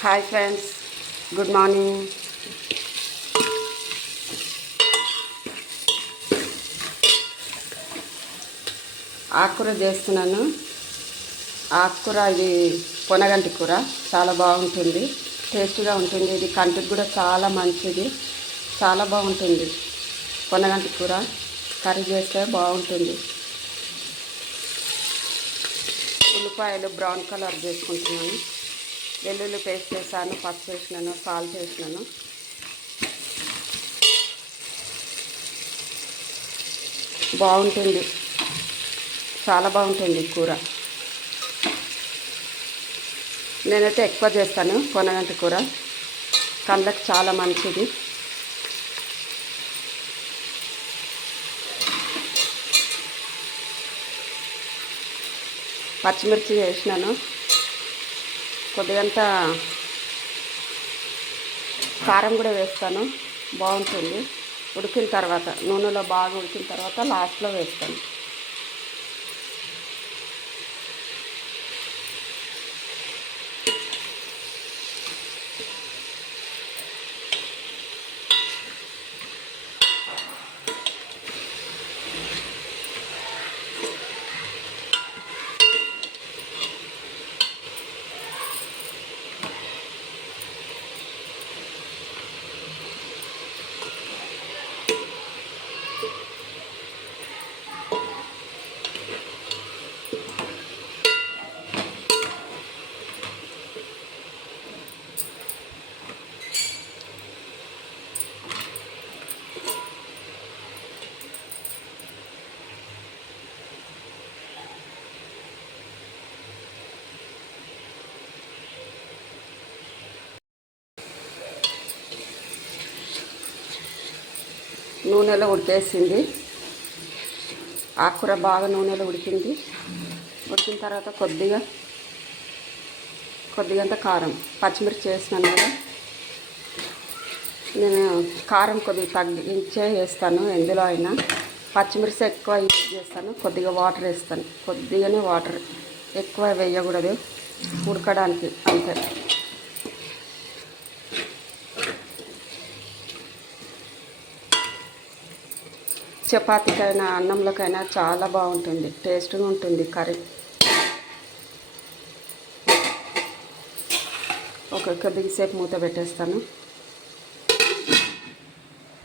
Hi friends, good morning. ఆకుకూర చేస్తున్నాను. ఆకుకూర ఇది పొనగంటి కూర చాలా బాగుంటుంది, టేస్ట్గా ఉంటుంది. ఇది కంటికి కూడా చాలా మంచిది, చాలా బాగుంటుంది. పొనగంటి కూర కర్రీ చేస్తే బాగుంటుంది. ఉల్లిపాయలు బ్రౌన్ కలర్ చేసుకుంటున్నాను. వెల్లుల్లి పేస్ట్ వేసాను, పసుపు వేసినాను, సాల్ట్ వేసినాను. బాగుంటుంది, చాలా బాగుంటుంది కూర. నేనైతే ఎక్కువ చేస్తాను పొనగంటి కూర, కళ్ళకి చాలా మంచిది. పచ్చిమిర్చి వేసినాను, కొద్దిగంత కారం కూడా వేస్తాను, బాగుంటుంది. ఉడికిన తర్వాత నూనెలో బాగా ఉడికిన తర్వాత లాస్ట్లో వేస్తాను. నూనెలో ఉడికేసింది ఆకుకూర, బాగా నూనెలో ఉడికింది. ఉడికిన తర్వాత కొద్దిగంత కారం, పచ్చిమిర్చి వేసినాను కదా. నేను కారం కొద్దిగా తగ్గించే వేస్తాను, ఎందులో అయినా. పచ్చిమిర్చి ఎక్కువ యూజ్ చేస్తాను, కొద్దిగా వాటర్ వేస్తాను. కొద్దిగానే వాటర్, ఎక్కువ వేయకూడదు ఉడకడానికి, అంతే. చపాతీకైనా అన్నంలోకైనా చాలా బాగుంటుంది, టేస్ట్గా ఉంటుంది కర్రీ. కొద్దిసేపు మూత పెట్టేస్తాను.